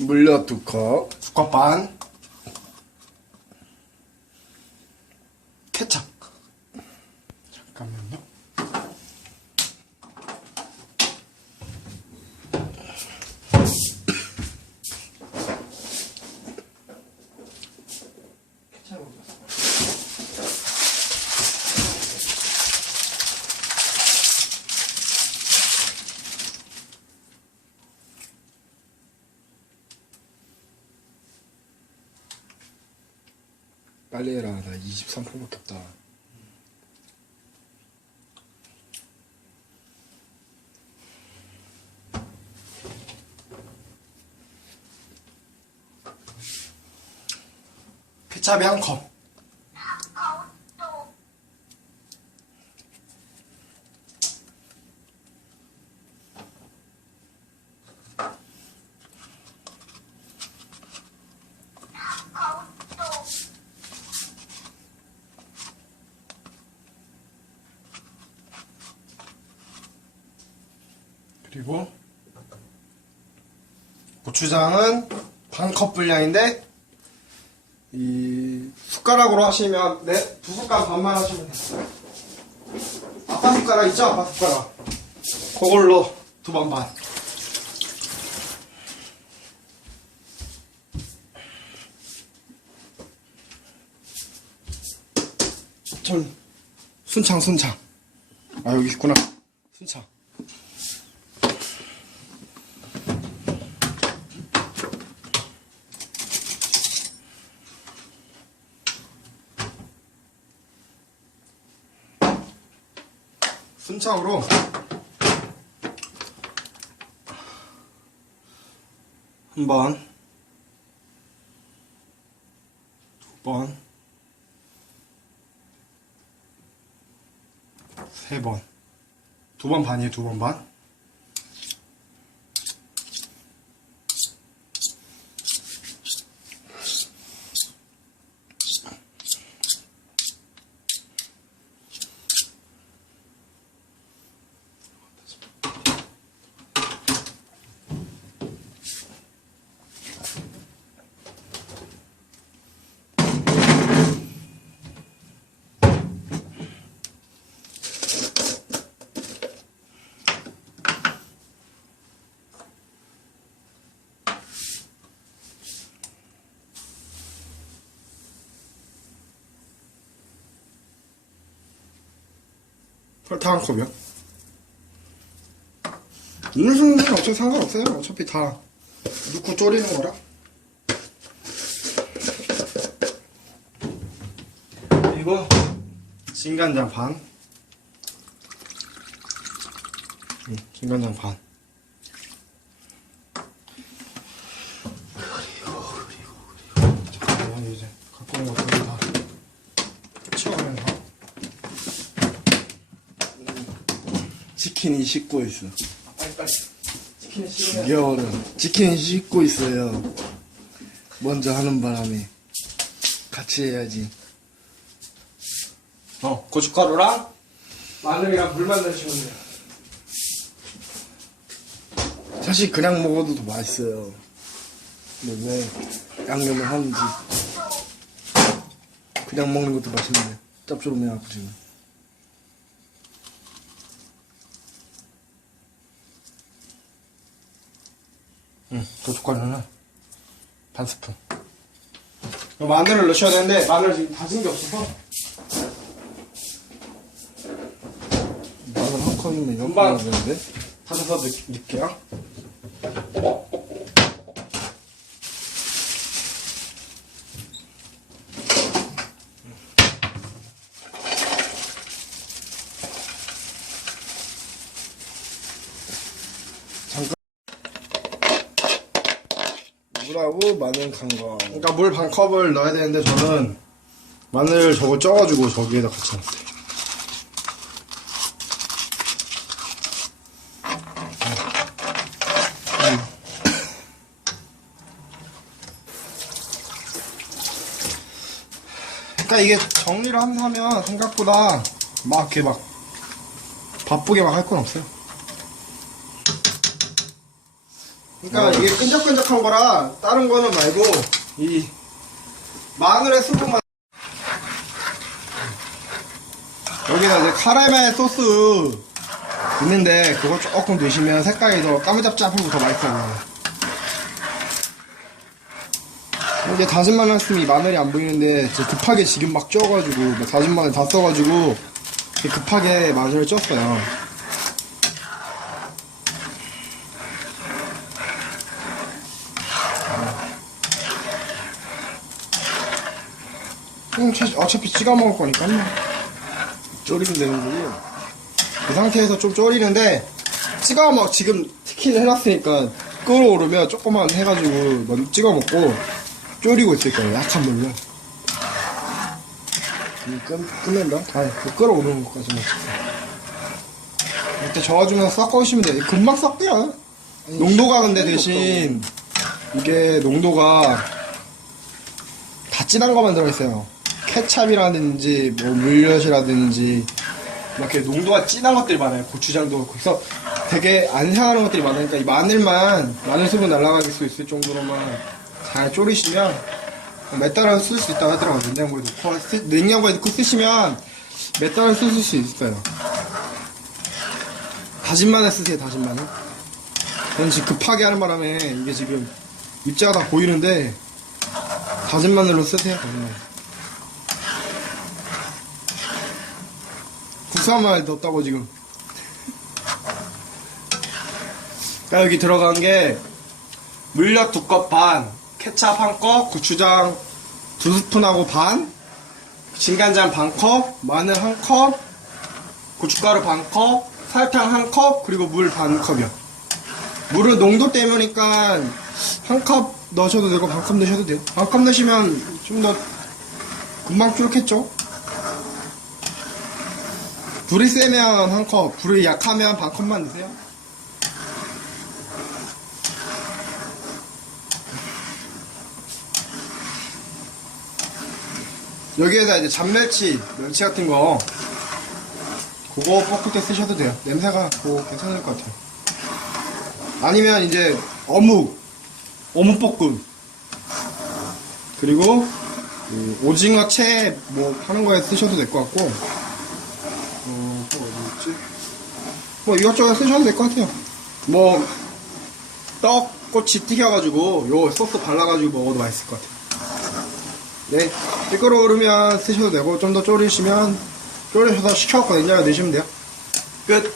물엿 두 컵, 두컵 반 케찹. 잠깐만요 빨리 해라. 나 23%밖에 없다. 케찹이 한 컵. 그리고 고추장은 반 컵 분량인데 이 숟가락으로 하시면 네, 두 숟가락 반만 하시면 돼요. 아빠 숟가락 있죠? 아빠 숟가락. 그걸로 두 번 반. 전 순창 순창. 아 여기 있구나. 순창. 순창으로 한 번, 두 번, 세 번, 두 번 반이에요, 두 번 반. 설탕 한 컵이요? 쓰는 건 어차피 상관없어요. 어차피 다 넣고 졸이는 거라. 그리고 진간장 반. 응, 진간장 반. 그리고 그리고 그리고 잠깐만요 이제 갖고 온 것들을 다 치워가면서 치킨이 씻고 있어. 빨리 빨리 치킨을 씹으면 귀여워는 치킨이 씻고 있어요. 먼저 하는 바람에 같이 해야지. 어 고춧가루랑 마늘이랑 물만 넣으시면 돼요 사실 그냥 먹어도 더 맛있어요. 근데 왜 양념을 하는지 그냥 먹는 것도 맛있는데 짭조름해갖고 지금. 응 고춧가루는 반 스푼 마늘을 넣으셔야 되는데 마늘 지금 다진 게 없어서 마늘 한 컵이면. 연방 되는데? 다져서 넣, 넣을게요 물하고 마늘 간 거. 그러니까 물 반 컵을 넣어야 되는데 저는 마늘 저거 쪄가지고 저기에다 같이 넣을게요 그러니까 이게 정리를 한다면 생각보다 막 이렇게 막 바쁘게 막 할 건 없어요. 그러니까 이게 끈적끈적한 거라 다른 거는 말고 이 마늘의 수분만 여기다 이제 카라멜 소스 있는데 그거 조금 넣으시면 색깔이 더 까무잡잡하고 더 맛있어요. 이제 다진 마늘 했으면 이 마늘이 안 보이는데 저 급하게 지금 막 쪄가지고 뭐 다진 마늘 다 써가지고 급하게 마늘을 쪘어요. 차- 어차피 찍어 먹을 거니까 뭐 졸이면 되는 거고 그 상태에서 좀 졸이는데 찍어 먹 지금 치킨을 해놨으니까 끓어오르면 조금만 해가지고 먼저 찍어 먹고 졸이고 있을 거예요. 약한 물로. 이 끝, 끝낸다? 아, 그 끓어오르는 것까지만 이때 저어주면서 섞어주시면 돼요. 금방 섞여요. 농도가 근데 대신 이게 농도가 다 진한 것만 들어있어요. 케찹이라든지 뭐 물엿이라든지 막 이렇게 농도가 진한 것들이 많아요. 고추장도 그렇고 그래서 되게 안 상하는 것들이 많으니까 이 마늘만 마늘 수분 날아갈 수 있을 정도로만 잘 졸이시면 몇 달은 쓸 수 있다고 하더라고요. 냉장고에 넣고 쓰- 냉장고에 넣고 쓰시면 몇 달은 쓰실 수 있어요. 다진 마늘 쓰세요. 다진 마늘. 저는 지금 급하게 하는 바람에 이게 지금 입자가 다 보이는데 다진 마늘로 쓰세요, 다진 마늘. 마늘 넣었다고 지금. 자, 여기 들어간 게 물엿 두 컵 반, 케찹 한 컵, 고추장 두 스푼하고 반, 진간장 반 컵, 마늘 한 컵, 고춧가루 반 컵, 설탕 한 컵, 그리고 물 반 컵이요. 물은 농도 때문이니까 한 컵 넣으셔도 되고 반 컵 넣으셔도 돼요. 반 컵 넣으시면 좀 더 금방 쫄겠죠? 불이 세면 한 컵, 불이 약하면 반 컵만 넣으세요. 여기에다 이제 잔멸치, 멸치 같은 거 그거 볶을 때 쓰셔도 돼요. 냄새가 뭐 괜찮을 것 같아요. 아니면 이제 어묵, 어묵볶음 그리고 그 오징어 채 뭐 하는 거에 쓰셔도 될 것 같고 어, 또 어디 있지? 뭐 이것저것 쓰셔도 될 것 같아요. 뭐 떡꼬치 튀겨가지고 요 소스 발라가지고 먹어도 맛있을 것 같아요. 네, 끓어오르면 쓰셔도 되고 좀 더 졸이시면 졸이셔서 식혀갖고 냉장고에 넣으시면 돼요. 끝.